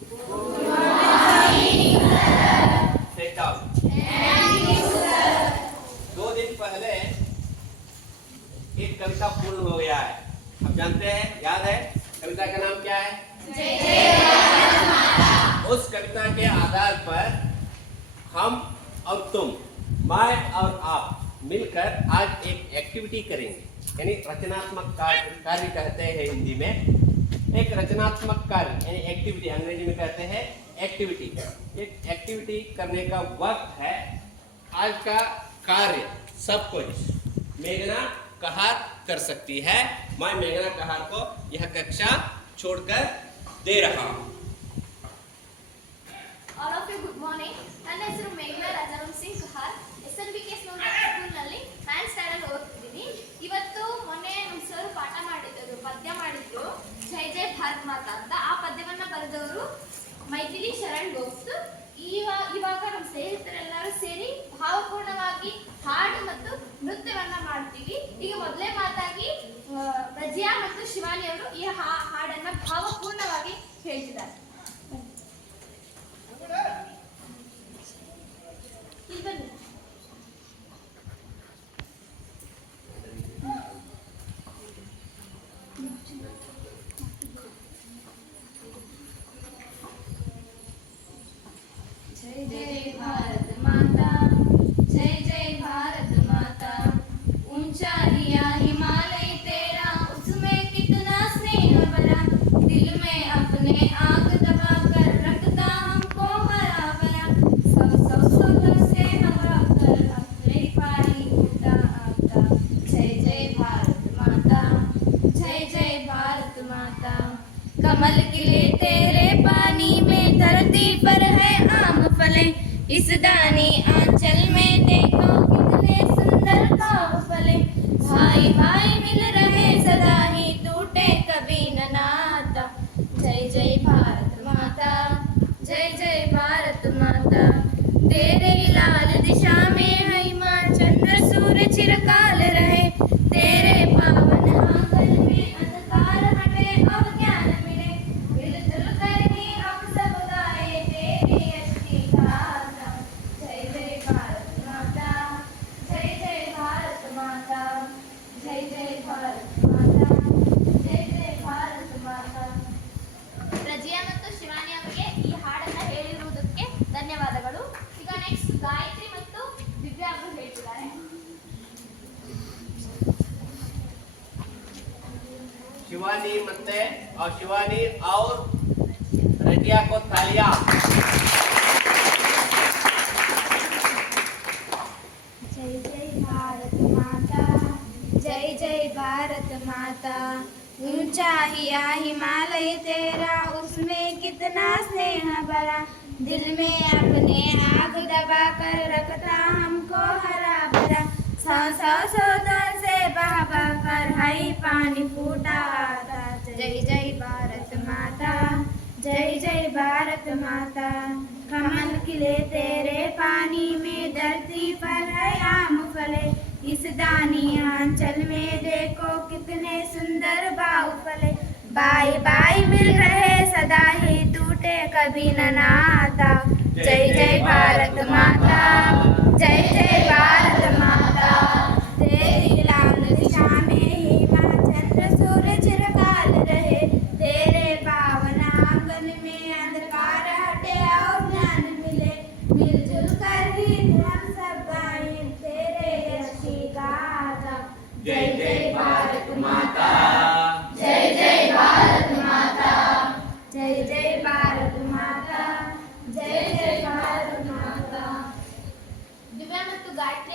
Sit down. 2 दिन पहले एक कविता पूर्ण हो गया है, आप जानते हैं, याद है? कविता का नाम क्या है? जय जय भारत माता। उस कविता के आधार पर हम और तुम, मैं और आप मिलकर आज एक एक्टिविटी करेंगे, यानी रचनात्मक कार्य कहते हैं हिंदी में। एक रचनात्मक कार्य यानी एक्टिविटी, अंग्रेजी में कहते हैं एक्टिविटी। एक एक्टिविटी करने का वक्त है। आज का कार्य सब कुछ मेघना कहार कर सकती है। मैं मेघना कहार को यह कक्षा छोड़कर दे रहा हूँ। All of you, good morning. ನನ್ನ ಹೆಸರು ಮೇಘನಾ ರಾಜಾರಾಮ್ ಸಿಂಗ್ ಕಹಾರ್. SNBK ಸ್ಕೂಲ್ನಲ್ಲಿ 9th ಸ್ಟ್ಯಾಂಡರ್ಡ್ ಓದ್ತಿದ್ದೀನಿ. ಇವತ್ತು ಮೊನ್ನೆ ನಮ್ಮ ಸರ್ ಪಾಠ ಮಾಡಿದ್ರು, ಪದ್ಯ ಮಾಡಿದ್ರು, ಜೈ ಜೈ ಭಾರತ್ ಮಾತಾ ಅಂತ. ಆ ಪದ್ಯವನ್ನ ಬರೆದವರು ಮೈಥಿಲಿ ಶರಣ್ ಗೋಪ್ಸ್. ಇವಾಗ ನಮ್ಮ ಸ್ನೇಹಿತರೆಲ್ಲರೂ ಸೇರಿ ಭಾವಪೂರ್ಣವಾಗಿ ಹಾಡು ಮತ್ತು ನೃತ್ಯವನ್ನ ಮಾಡ್ತೀವಿ. ಈಗ ಮೊದಲೇ ಮಾತಾಗಿ ರಜಿಯಾ ಮತ್ತು ಶಿವಾನಿ ಅವರು ಈ ಹಾಡನ್ನ ಭಾವಪೂರ್ಣವಾಗಿ ಹೇಳ್ತಿದ್ದಾರೆ. जय जय भारत माता, जय जय भारत माता। ऊंचा हिया हिमालय तेरा, उसमें कितना स्नेह भरा, दिल में अपने आग दबा कर रखता हमको हरा भरा। सब सब सोतों से हवा कर अपने पानी उठा आता। जय जय भारत माता, जय जय भारत माता। कमल खिले तेरे पानी में, धरती पर है आम फले, इस दानी आंचल में देखो कितने सुंदर काव फले। भाई भाई मिल रहे सदा ही, टूटे कभी न नाता। जय जय भारत माता, जय जय भारत माता। तेरे लाल दिशा में है मां, चंद्र सूर्य चिरकाल रहे, तेरे पावन आंगन में अंधकार हटे और ज्ञान मिले। मिलजुल कर ही हम सब गाए तेरी अष्टी गाथा। जय जय भारत माता, जय जय भारत माता, जय जय भारत माता, जय जय भारत माता। ರಜಿಯಾ ಮತ್ತು ಶಿವಾನಿ ಅವರಿಗೆ ಈ ಹಾಡನ್ನ ಹೇಳಿರುವುದಕ್ಕೆ ಧನ್ಯವಾದಗಳು. ಈಗ ನೆಕ್ಸ್ಟ್ ಗಾಯತ್ರಿ ಮತ್ತು ದಿವ್ಯಾ ಅವರು ಹೇಳ್ತಿದ್ದಾರೆ. शिवानी और रजिया को तालियां। जय जय भारत माता, जय जय भारत माता। ऊंचा हिया हिमालय तेरा, उसमें कितना स्नेह भरा, दिल में अपने आग दबा कर रखता हमको हरा भरा। सौ सौ सोतों से बह बह कर हई पानी फूटा आता। जय जय भारत माता, जय जय भारत माता। कमल खिले तेरे पानी में, धरती पर है आम फले, इस दानी आंचल में देखो कितने सुंदर बाव फले। बाई बाई मिल रहे सदा ही, टूटे कभी न नाता। जय जय भारत माता, जय जय भारत माता। तेरी लाल दिशा में ही मां, चंद्र सूर्य चिरकाल रहे, तेरे पावन आंगन में अंधकार हटे और ज्ञान मिले। मिलजुल कर ही हम सब गाएं तेरे यश की गाथा। जय जय भारत माता, जय जय भारत माता, जय जय भारत माता, जय जय भारत माता। ದಿವ್ಯಾ ಮತ್ತು ಗಾಯತ್ರಿ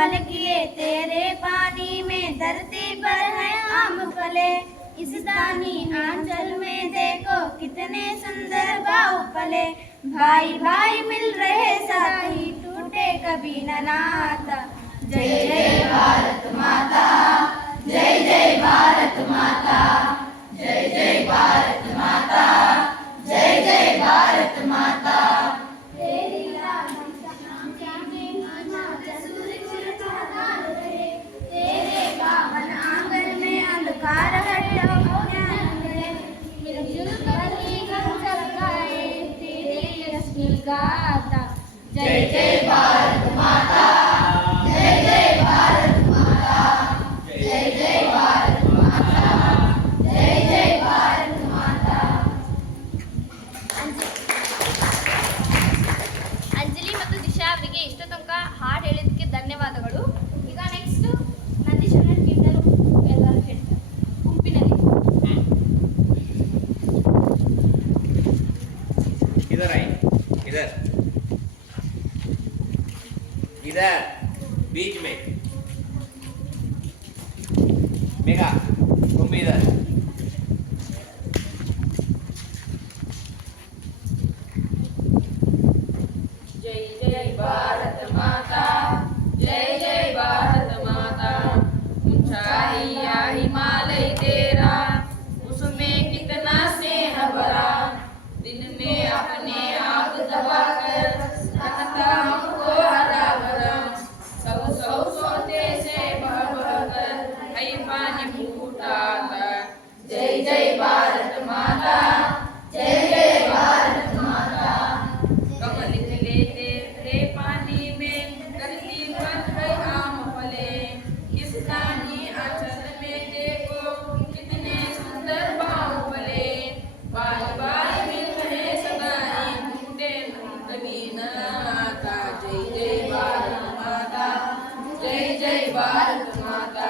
कमल खिले तेरे पानी में, धरती पर है आम फले। इस दानी आंचल में देखो कितने सुंदर भाव फले। भाई भाई मिल रहे साथी, टूटे कभी न नाता। जय जय भारत माता, जय जय भारत माता, जय जय भारत माता, जय जय भारत माता। तेरी लाडली आंखें तेरे पावन आंगन में अंधकार हटा हो ज्ञान दे। मिलजुल कर ही हम सब गाए तेरे यश की गाथा। जय जय भारत माता, जय जय भारत माता, जय जय भारत माता, जय जय भारत माता। ಅಂಜಲಿ ಮತ್ತು ದಿಶಾ ಅವರಿಗೆ ಇಷ್ಟು ತನಕ ಹಾಡು ಹೇಳಿದ್ದಕ್ಕೆ ಧನ್ಯವಾದಗಳು. ಈಗ ನೆಕ್ಸ್ಟ್ ನಂದೀಶ್ವರ ಕಿಂಡರು ಎಲ್ಲರೂ ಹೇಳ್ತಾರೆ ಗುಂಪಿನಲ್ಲಿ. इधर आइए, इधर इधर बीच में। मेघा तुम भी इधर। जय जय भारत माता, जय जय भारत माता। ऊंचाई या हिमालय तेरा, उसमें कितना स्नेह भरा। दिल में अपने आप दबा कर रखता हमको हरा भरा। सब सौ सोते से बह बह कर है पानी फूटा था। जय जय भारत माता, जय जय भारत माता। कमल खिले तेरे पानी में, धरती पर है आम फले। इस दानी आंचल में देखो कितने सुंदर भाव फले। बाल बाल मिल रहे सदाई, टूटे कभी न नाता। जय जय भारत माता, जय जय भारत माता।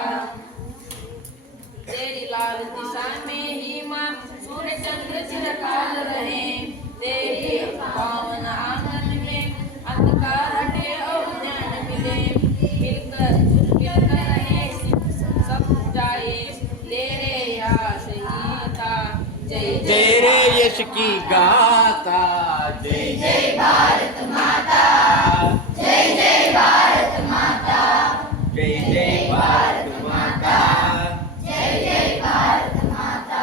तेरी लाल दिशा में ही माँ सूर्य चंद्र चिरकाल रहे। तेरे पावन आंगन में अंधकार हटे और ज्ञान मिले। मिलकर मिलकर रहे सब जाए तेरे यश ही था। जय जय तेरे यश की गाथा। जय जय भारत माता, जय जय भारत माता, जय जय भारत माता। जय जय भारत माता।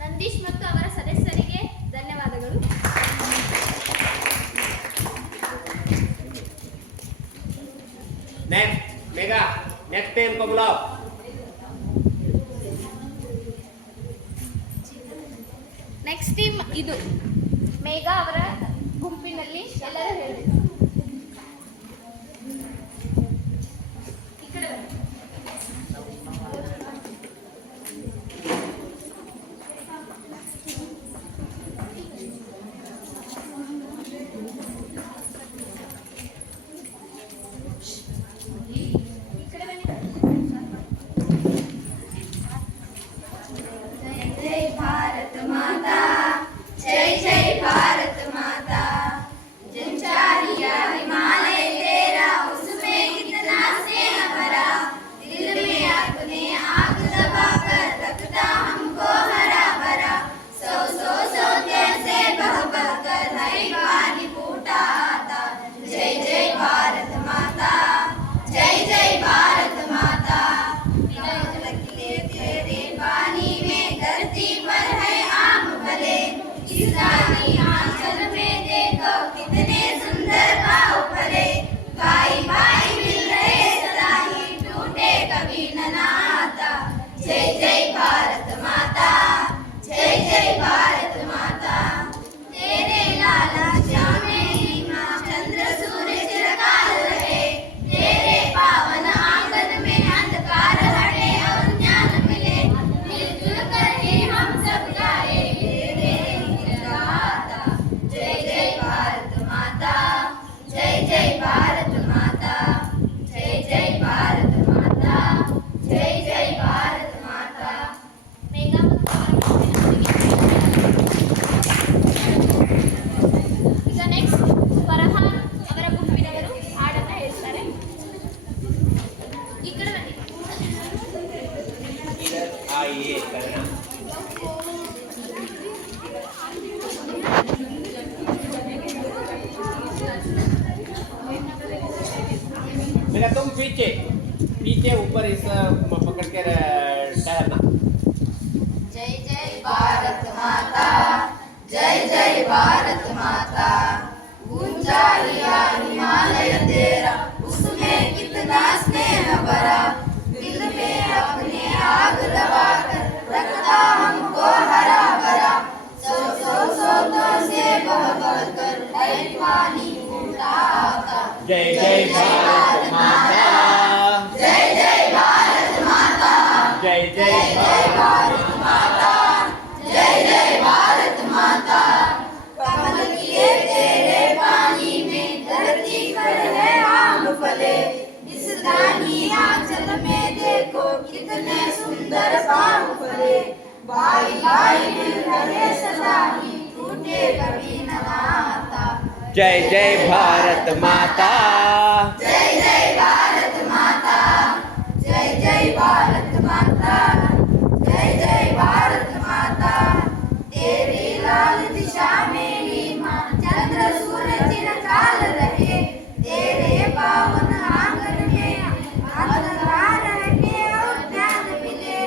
ನಂದೀಶ್ ಮತ್ತು ಅವರ ಸದಸ್ಯರಿಗೆ ಧನ್ಯವಾದಗಳು. नेक्स्ट मेघा, नेक्स्ट टाइम को बुलाओ। ನೆಕ್ಸ್ಟ್ ಟೀಮ್ ಇದು ಮೇಘ ಅವರ ಗುಂಪಿನಲ್ಲಿ ಎಲ್ಲರೂ ಹೇಳಿ. ಈ ಕಡೆ ಬನ್ನಿ. ಈ ಕಡೆ ಬನ್ನಿ. जय जय भारत माता, जय जय भारत माता। जंचारी पीछे पीछे ऊपर इस पकड़ के ठहरना। जय जय भारत माता, जय जय भारत माता। ऊंचा हिया हिमालय तेरा, उसमें कितना स्नेह भरा। दिल में अपने आग लगाकर रखता हमको हरा भरा। सौ सौ सोतों से बह बह कर है पानी फूटा आता। जय जय भारत माता, जय जय भारत माता, जय जय भारत माता, जय जय भारत माता। कमल किए तेरे पानी में धरती पर है आम फले। इस दानी आंचल में देखो कितने सुंदर पाँव फले। भाई भाई मिल रहे सदा ही, टूटे कभी न नाता। जय जय भारत माता, जय जय भारत माता, जय जय भारत माता, जय जय भारत माता। तेरी लाल दिशा में ही माँ चंद्र सूरज चिरकाल रहे। तेरे पावन आंगन में अंधकार हटे और ज्ञान मिले।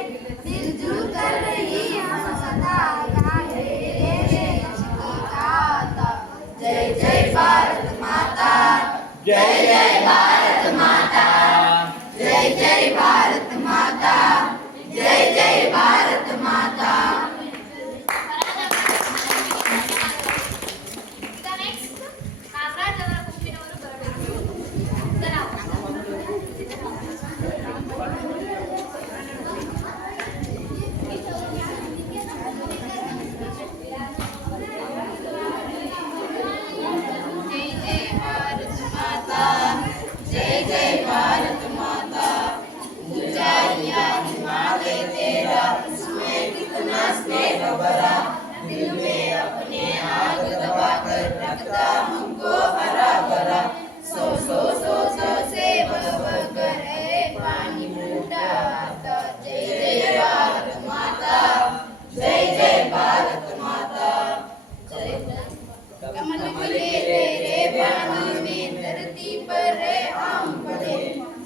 दिल जुल कर रही हम सदा गाए तेरे यश की गाथा। जय जय भारत माता, जय जय भारत माता, जय जय भारत माता, जय जय भारत माता। ಈಗ ನೆಕ್ಸ್ಟ್ ನಾಗರಾಜ್ ಅವರ ಗುಂಪಿನವರು ಬರಬೇಕು. जय जय भारत माता, जय जय भारत माता। ऊंचा हिया हिमालय तेरा, उसमें कितना स्नेह भरा। दिल में अपने आग दबाकर रखता हमको हरा भरा। सौ सौ सौ सौ से बह बह कर है पानी फूटा आता। जय जय भारत माता, जय जय भारत माता। कमल खिले तेरे पानी में धरती पर है आम फले।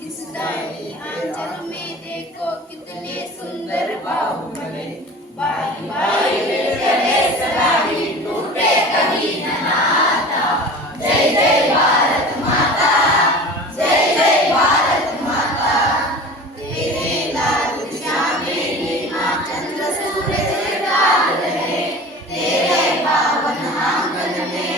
इस दानी आंचल में देखो कितने सुंदर भाव फले। भाई भाई मिल रहे सदा ही, टूटे कभी न नाता। जय जय भारत माता, जय जय भारत माता। तेरे लाल दिशा में ही माँ चंद्र सूरज चिरकाल रहे। तेरे पावन आंगन में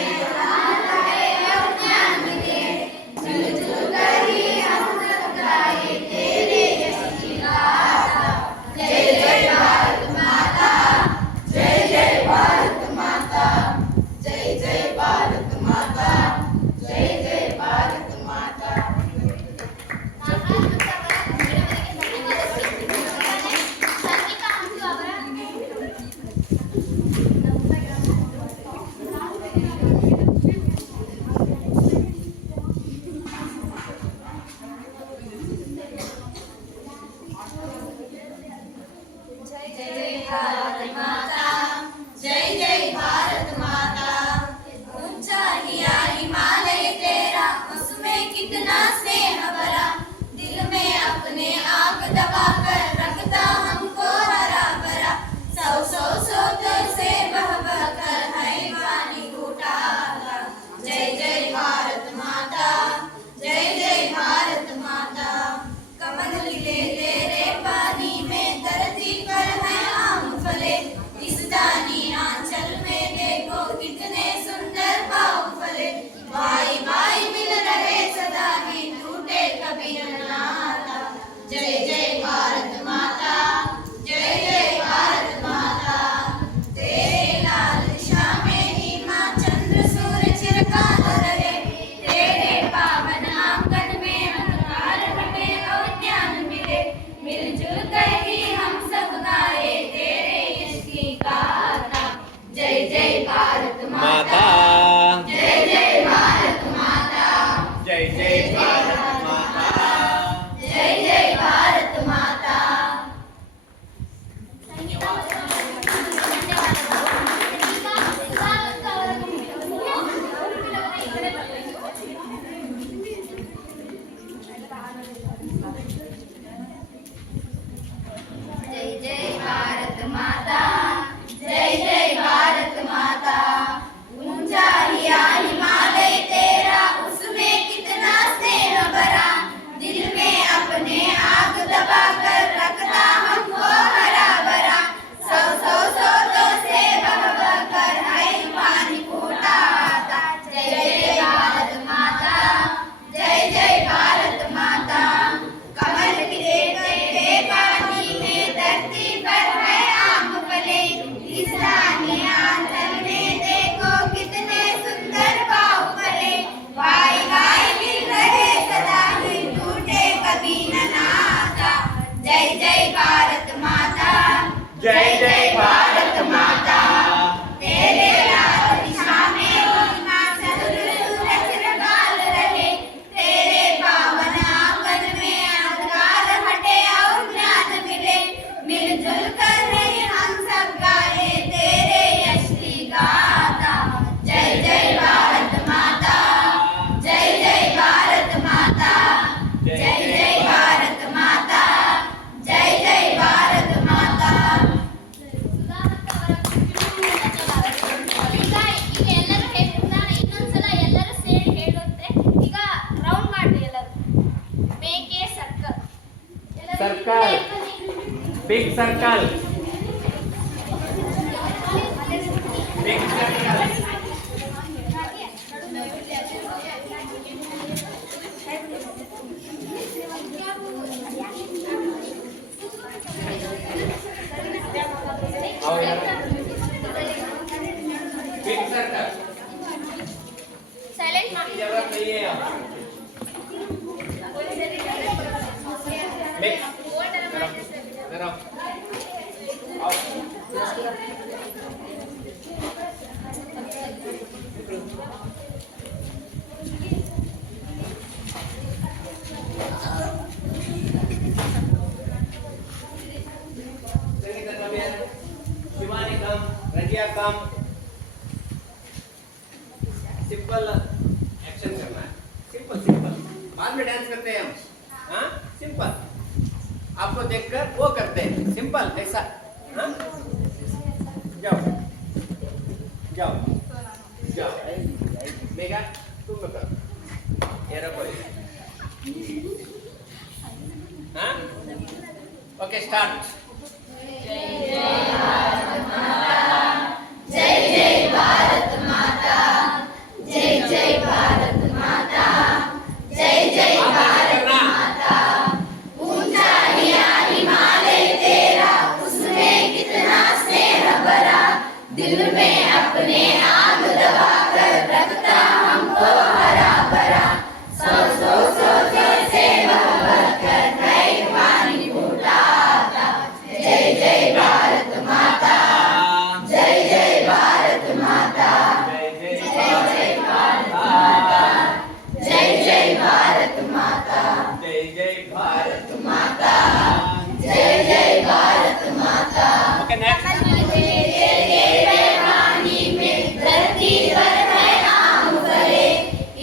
Big circle. Big circle. Oh, yeah. Big circle. Silent mom. जरूरत नहीं है अब. Mix. Zero. Out. शिवानी कम, रजिया कम. सिंपल एक्शन करना है. Simple simple. बाद में डांस करते हैं हम. हाँ सिंपल. आपको देखकर वो करते हैं. सिंपल ऐसा. हाँ जाओ जाओ जाओ. मेगा तुम करो. ये रखो. हाँ ओके स्टार्ट. जय जय भारत माता, जय जय भारत माता, जय जय भारत माता. ऊंचा हिमालय तेरा, उसमें कितना स्नेह भरा, दिल में अपने आग दबा कर रखता हमको हरा भरा. सौ सौ सौ जैसे भरकर नए पानी फूटा. जय जय भारत माता, जय जय भारत माता, जय जय भारत माता, जय जय भारत माता, जय जय भारत माता, जय जय भारत माता. Okay next. पानी में धरती पर है आम फले,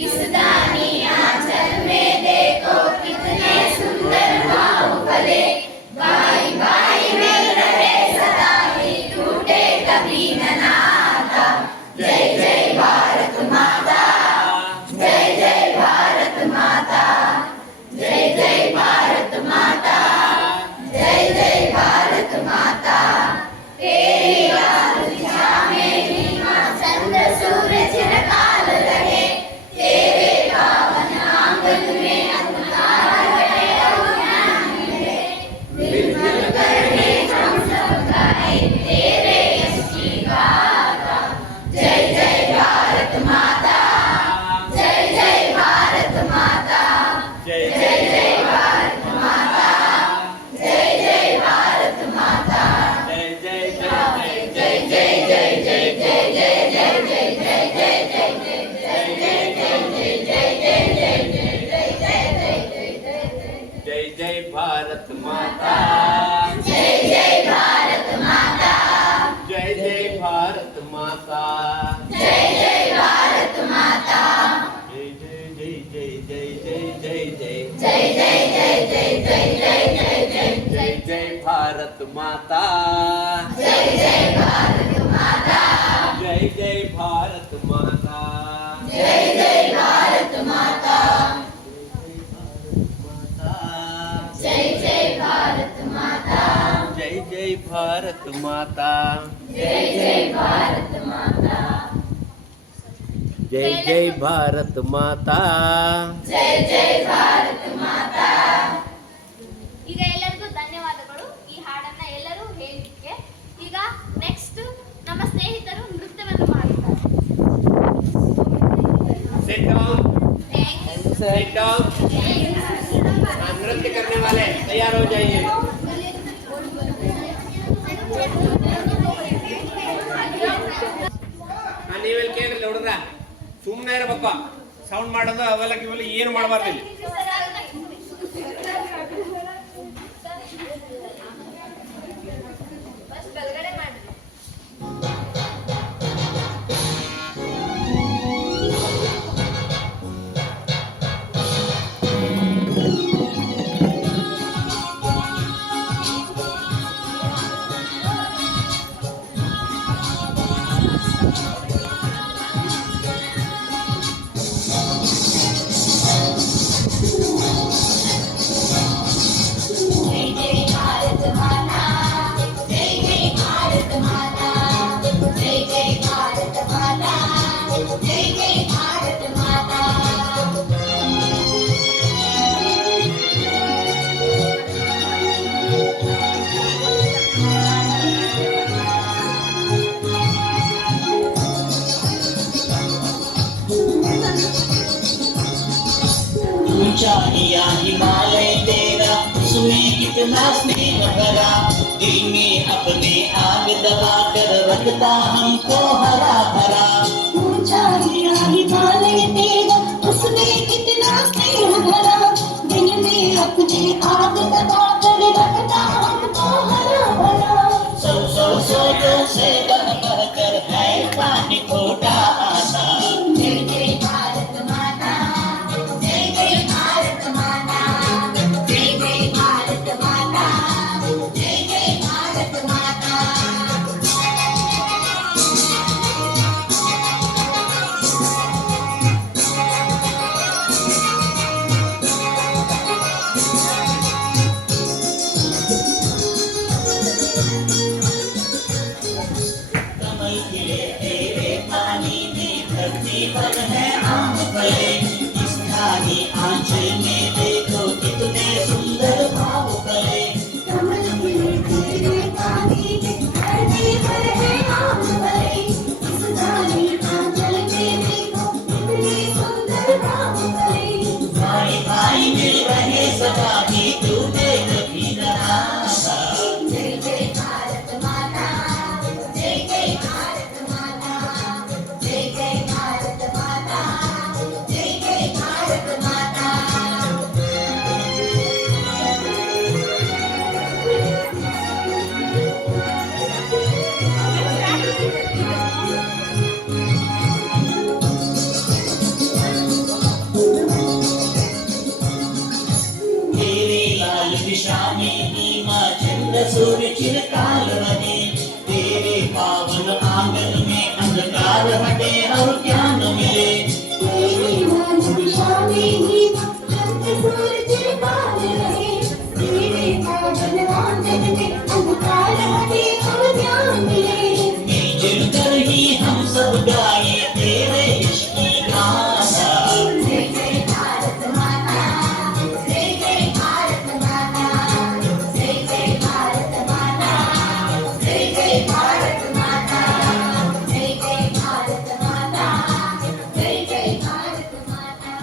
इस दानी आंचल में देखो कितने सुंदर भाव फले. भाई भाई मिल रहे सदा ही, टूटे कभी न नाता. जय जय भारत माता, जय जय भारत माता, जय जय भारत माता, जय जय भारत माता. तेरी लाल दिशा में नीमा चंद्र सूरज रकाल रहे, तेरे पावन आंगन में अंधकार हटे और ज्ञान मिले. मिलजुल कर हम सब गाए तेरे यश की गाथा. जय जय भारत माता, जय जय भारत माता, जय जय जय भारत माता, जय जय भारत माता. जय जय जय जय जय जय जय जय जय जय जय जय जय जय जय भारत माता. जय जय भारत माता, जय जय भारत माता. जय जय भारत माता, जय जय जय जय जय जय जय जय. जय जय जय जय जय जय जय जय जय जय भारत माता. जय जय भारत माता, जय जय भारत माता. जय जय भारत माता, जय जय भारत माता, जय जय भारत माता. जय जय भारत माता, जय जय भारत माता. जय जय भारत माता. ಈಗ ಎಲ್ಲರಿಗೂ ಧನ್ಯವಾದಗಳು ಈ ಹಾಡನ್ನ ಎಲ್ಲರೂ ಹೇಳಿದ್ದಕ್ಕೆ. ಈಗ ನೆಕ್ಸ್ಟ್ ನಮ್ಮ ಸ್ನೇಹಿತರು ನೃತ್ಯವನ್ನು ಮಾಡುತ್ತಾರೆ. Sit down. Thank you. Sit down. नृत्य करने वाले तैयार हो जाइए. ನೀವೆಲ್ಲ ಕೇಳಿಲ್ಲ ಹುಡುಗ, ಸುಮ್ಮನೆ ಇರಬೇಕು. ಸೌಂಡ್ ಮಾಡೋದು ಅವೆಲ್ಲ ಇವೆಲ್ಲ ಏನು ಮಾಡಬಾರ್ದು ಇಲ್ಲಿ. ಫಸ್ಟ್ ಬಲಗಡೆ ಮಾಡಿ. ऊंचा हिया हिमालय तेरा, उसमें कितना स्नेह भरा, दिल में अपने आग दबा कर रखता हमको हरा भरा। ऊंचा हिया हिमालय तेरा, उसमें कितना स्नेह भरा, दिल में अपने आग दबा कर रखता हमको हरा भरा। सौ से बह कर है पानी खोटा आता। जय जय भारत माता, जय जय भारत माता, जय जय भारत माता, जय जय भारत माता। कमल खिले तेरे पानी में, धरती पर है आम फले, इस खाली आंचल में देखो कितने सुंदर भाव फले। कमल खिले तेरे पानी में, धरती पर है आम फले, इस खाली आंचल में देखो कितने सुंदर भाव फले। भाई भाई मिल रहे सदा भी, टूटे कभी न आता। जय जय भारत माता, जय जय भारत माता, जय जय भारत माता, जय जय भारत माता। तेरे लाल दिशा में हिमाचल सूर्य चिरकाल रहे, तेरे पावन आंगन में अंधकार हटे और ज्ञान मिले। तेरी लाल दिशा में ही चंद्र सूरज चिरकाल रहे, तेरे पावन आंगन में अंधकार हटे और ज्ञान मिले। मिलजुल कर ही हम सब गाए तेरे इश्क की गाथा। जय जय भारत माता, जय जय भारत माता, जय जय भारत माता, जय जय भारत माता, जय जय भारत माता, जय जय भारत माता।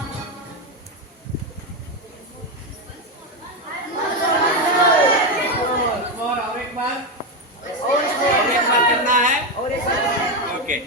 और एक बार करना है। ओके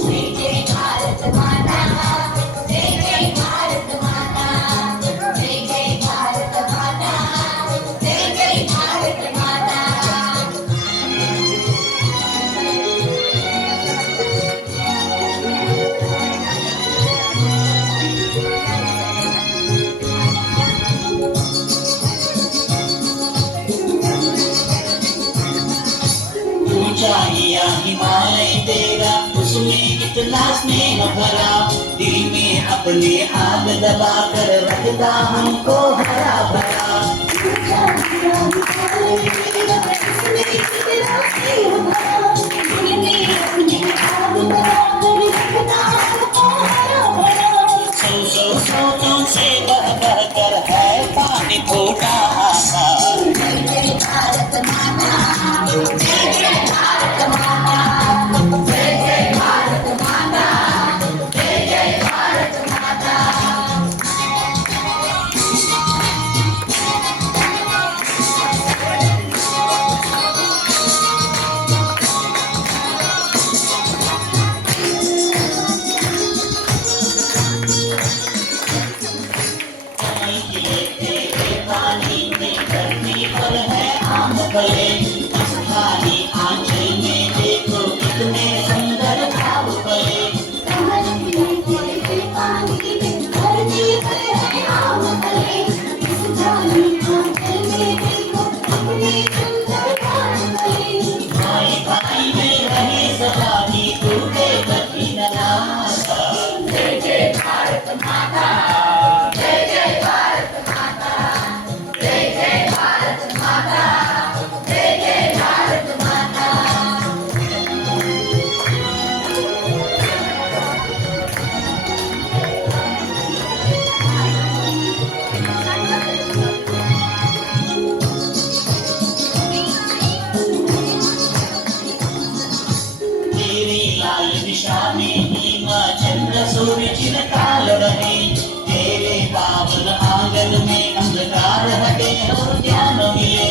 जय जय भारत माता, जय जय भारत माता, जय जय भारत माता, जय जय भारत माता। ऊंचा हिया हिमालय तेरा, उसमें इतना स्नेह भरा, दिल में अपने आग दबा कर रखता हमको हरा भरा। ऊंचा हिया हिमालय तेरा, उसमें कितना स्नेह भरा, दिल में अपने आग दबा कर रखता हमको हरा भरा। सौ से बह कर है पानी खोटा आता। जय जय भारत माता, जय जय भारत माता, जय जय भारत माता, जय जय भारत माता। तेरी लाल निशान हिमा चंद्र सूर्य चिरकाल रहे, तेरे पावन आंगन में अंधकार हटे और ज्ञान मिले।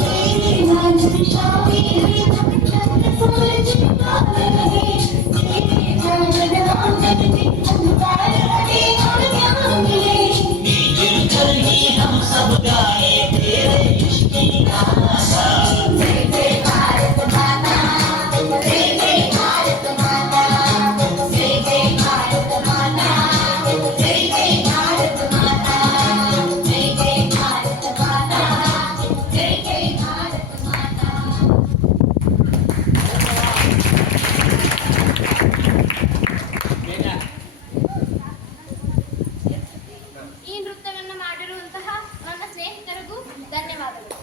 तेरे लाल निशान हिमा चंद्र सूर्य चिरकाल रहे, तेरे पावन आंगन में अंधकार हटे और ज्ञान मिले। मिलजुल कर ही हम सब गाए तेरे इश्क की गाथा। जय जय भारत माता, जय जय भारत माता, जय जय भारत माता, जय जय भारत माता, जय जय भारत माता, जय जय भारत माता। ಈ ನೃತ್ಯವನ್ನು ಮಾಡಿರುವಂತಹ ನನ್ನ ಸ್ನೇಹಿತರಿಗೂ ಧನ್ಯವಾದಗಳು.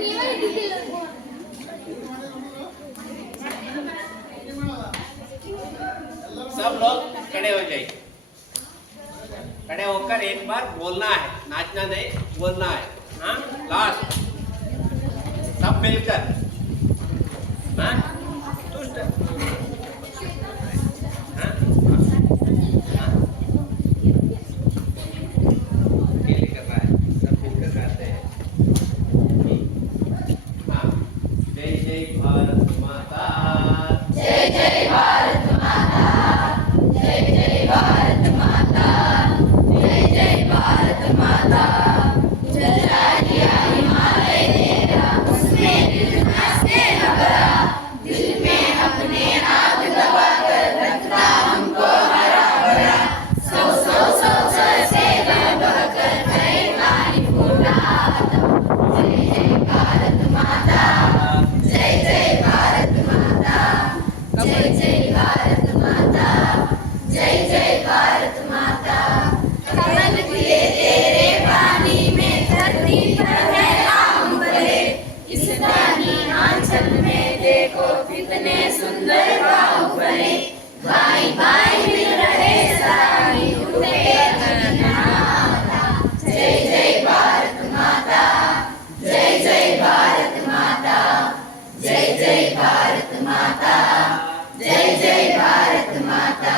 ನೀವೇ ಇದ್ದಿದ್ದಿಲ್ಲ. सब लोग खड़े हो जाइए। खड़े होकर एक बार बोलना है, नाचना नहीं, बोलना है। हाँ, लास्ट सब मिलकर। हाँ, दुष्ट। हाँ, हाँ। अकेले कर रहा है, सब मिलकर गाते हैं। हाँ, जय जय भारत माता, जय जय भारत माता, जय जय भारत माता, जय जय भारत माता। चंद्रारिया हिमालय तेरा, उसमें कितना स्नेह भरा, दिल में अपने आग दबाकर रखता हमको हरा भरा। सौ सौ सौ सर से बहकर नए पानी फूटा आता। जय जय भारत माता, जय जय भारत माता, जय जय भारत माता, जय जय भारत माता। कमल खिले तेरे पानी में, धरती पर है आम बले, इस दानी आंचल में देखो कितने सुंदर बाहुबले। भाई भाई मिल रहे सारी उठे माता। जय जय भारत माता, जय जय भारत माता, जय जय भारत माता, जय जय भारत माता।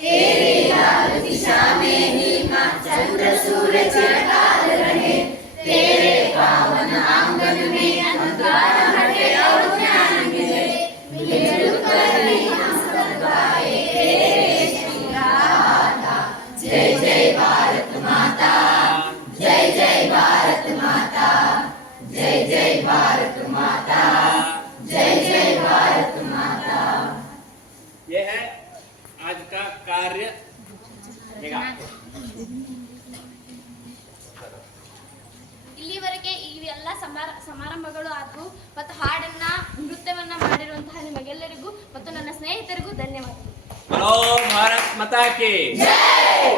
तेरी लाल दिशा में हिमा चंद्र सूर्य चिरकाल रहे, तेरे पावन आंगन में अंधकार हटे और ज्ञान मिले। मिलजुल कर ही हम सब गाए तेरे इश्क की गाथा। जय जय भारत माता, जय जय भारत माता, जय जय भारत माता, जय जय भारत माता। ये है आज का कार्य। ಇಲ್ಲಿವರೆಗೆ ಇವೆಲ್ಲ ಸಮಾರಂಭಗಳು ಆದವು ಮತ್ತು ಹಾಡನ್ನ ನೃತ್ಯವನ್ನ ಮಾಡಿರುವಂತಹ ನಿಮಗೆಲ್ಲರಿಗೂ ಮತ್ತು ನನ್ನ ಸ್ನೇಹಿತರಿಗೂ ಧನ್ಯವಾದಗಳು. बोलो भारत माता की जय,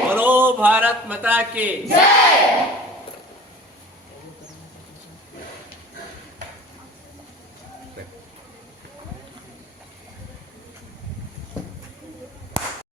बोलो भारत माता की जय।